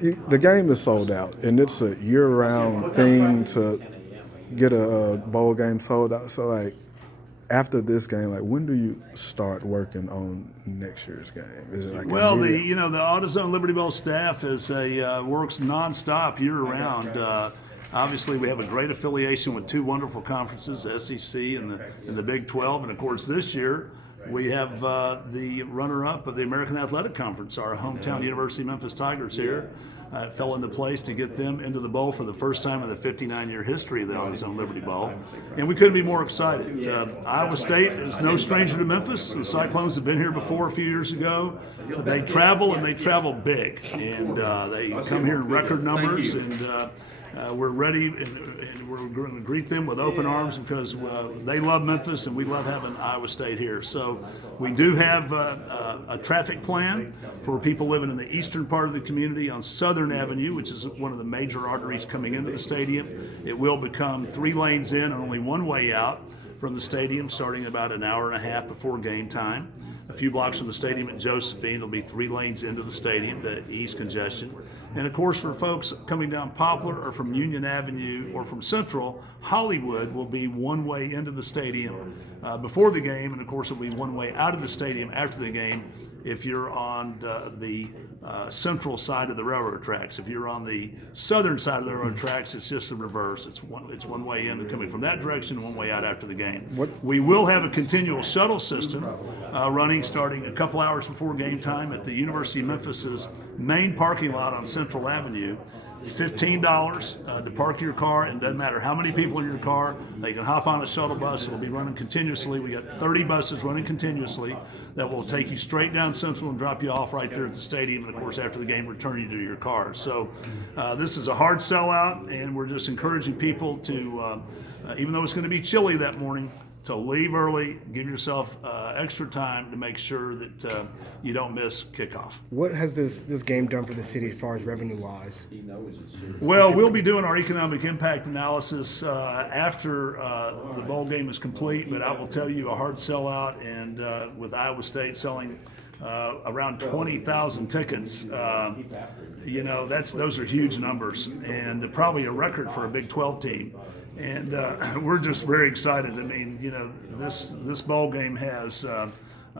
The game is sold out, and it's a year-round thing to get a bowl game sold out. So, like, after this game, like, when do you start working on next year's game? Is it like Well, immediate? the AutoZone Liberty Bowl staff is works nonstop year round. Obviously, we have a great affiliation with two wonderful conferences, SEC and the Big 12, and of course this year we have the runner-up of the American Athletic Conference, our hometown University of Memphis Tigers here. It fell into place to get them into the bowl for the first time in the 59-year history of the AutoZone Liberty Bowl, and we couldn't be more excited. Iowa State is no stranger to Memphis. The Cyclones have been here before a few years ago. They travel, and they travel big, and they come here in record numbers, and we're ready, and we're going to greet them with open arms because they love Memphis, and we love having Iowa State here. So we do have a traffic plan for people living in the eastern part of the community on Southern Avenue, which is one of the major arteries coming into the stadium. It will become 3 lanes in and only 1 way out from the stadium, starting about an hour and a half before game time. A few blocks from the stadium at Josephine, there'll be 3 lanes into the stadium to ease congestion. And of course, for folks coming down Poplar or from Union Avenue or from Central, Hollywood will be 1 way into the stadium before the game, and of course, it'll be 1 way out of the stadium after the game if you're on the central side of the railroad tracks. If you're on the southern side of the railroad tracks, it's just the reverse. It's one way in and coming from that direction, 1 way out after the game. We will have a continual shuttle system running starting a couple hours before game time at the University of Memphis's main parking lot on Central Avenue. $15 to park your car, and doesn't matter how many people in your car, they can hop on a shuttle bus. It'll be running continuously. We got 30 buses running continuously that will take you straight down Central and drop you off right there at the stadium, and of course after the game return you to your car. So this is a hard sellout, and we're just encouraging people to, even though it's going to be chilly that morning, to leave early, give yourself extra time to make sure that you don't miss kickoff. What has this game done for the city as far as revenue-wise? Well, we'll be doing our economic impact analysis after the bowl game is complete, but I will tell you a hard sellout, and with Iowa State selling around 20,000 tickets, those are huge numbers, and probably a record for a Big 12 team. And we're just very excited. I mean, this bowl game has a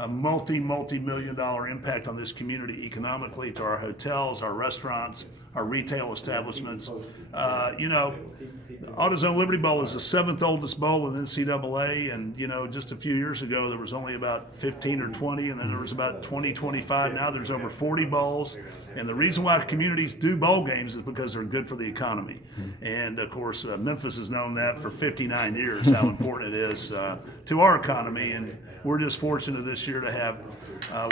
multi-million-dollar impact on this community economically, to our hotels, our restaurants, our retail establishments. The AutoZone Liberty Bowl is the 7th oldest bowl in the NCAA, and just a few years ago there was only about 15 or 20, and then there was about 20, 25. Now there's over 40 bowls, and the reason why communities do bowl games is because they're good for the economy. And of course, Memphis has known that for 59 years, how important it is to our economy, and we're just fortunate this year to have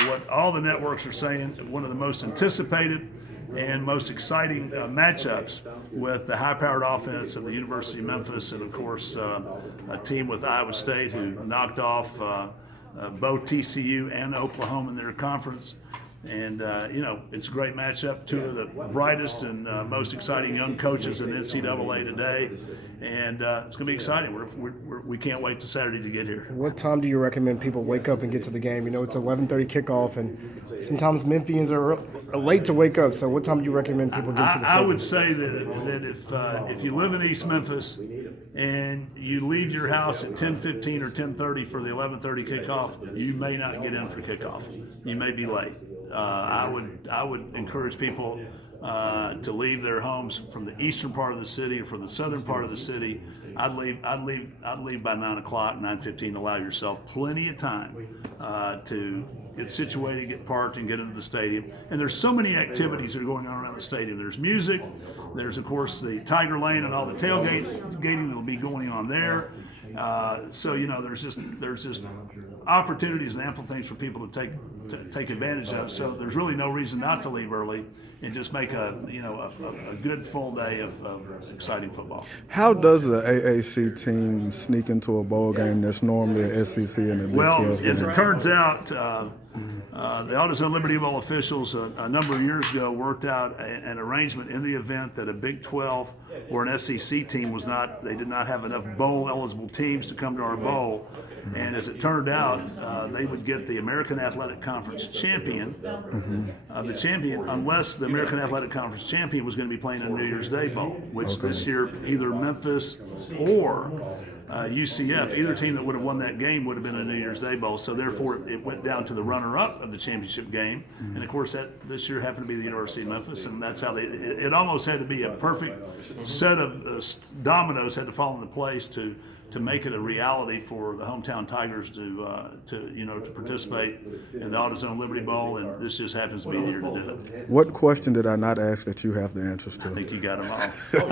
what all the networks are saying, one of the most anticipated and most exciting matchups with the high-powered offense of the University of Memphis, and of course a team with Iowa State who knocked off both TCU and Oklahoma in their conference. And it's a great matchup. 2 of the brightest and most exciting young coaches in the NCAA today, and it's going to be exciting. We can't wait to Saturday to get here. What time do you recommend people wake up and get to the game? It's 11:30 kickoff, and sometimes Memphians are late to wake up. So what time do you recommend people get to the stadium? I would say that if you live in East Memphis and you leave your house at 10:15 or 10:30 for the 11:30 kickoff, you may not get in for kickoff. You may be late. I would encourage people to leave their homes from the eastern part of the city or from the southern part of the city. I'd leave by 9 o'clock, 9:15, to allow yourself plenty of time to get situated, get parked, and get into the stadium. And there's so many activities that are going on around the stadium. There's music. There's of course the Tiger Lane and all the tailgating that'll be going on there. So there's just opportunities and ample things for people to take advantage of. So there's really no reason not to leave early and just make a good full day of exciting football. How does the AAC team sneak into a bowl game that's normally an SEC and a Big 12 Well, game? as it turns out, the AutoZone Liberty Bowl officials a number of years ago worked out an arrangement in the event that a Big 12 or an SEC team did not have enough bowl eligible teams to come to our bowl. And as it turned out, they would get the American Athletic Conference champion, the champion, unless the American Athletic Conference champion was going to be playing a New Year's Day Bowl, which this year either Memphis or UCF, either team that would have won that game would have been a New Year's Day Bowl. So therefore, it went down to the runner-up of the championship game, and of course that this year happened to be the University of Memphis, and that's how it almost had to be a perfect set of dominoes had to fall into place to make it a reality for the hometown Tigers to participate in the AutoZone Liberty Bowl, and this just happens to be the year to do it. What question did I not ask that you have the answers to? I think you got them all.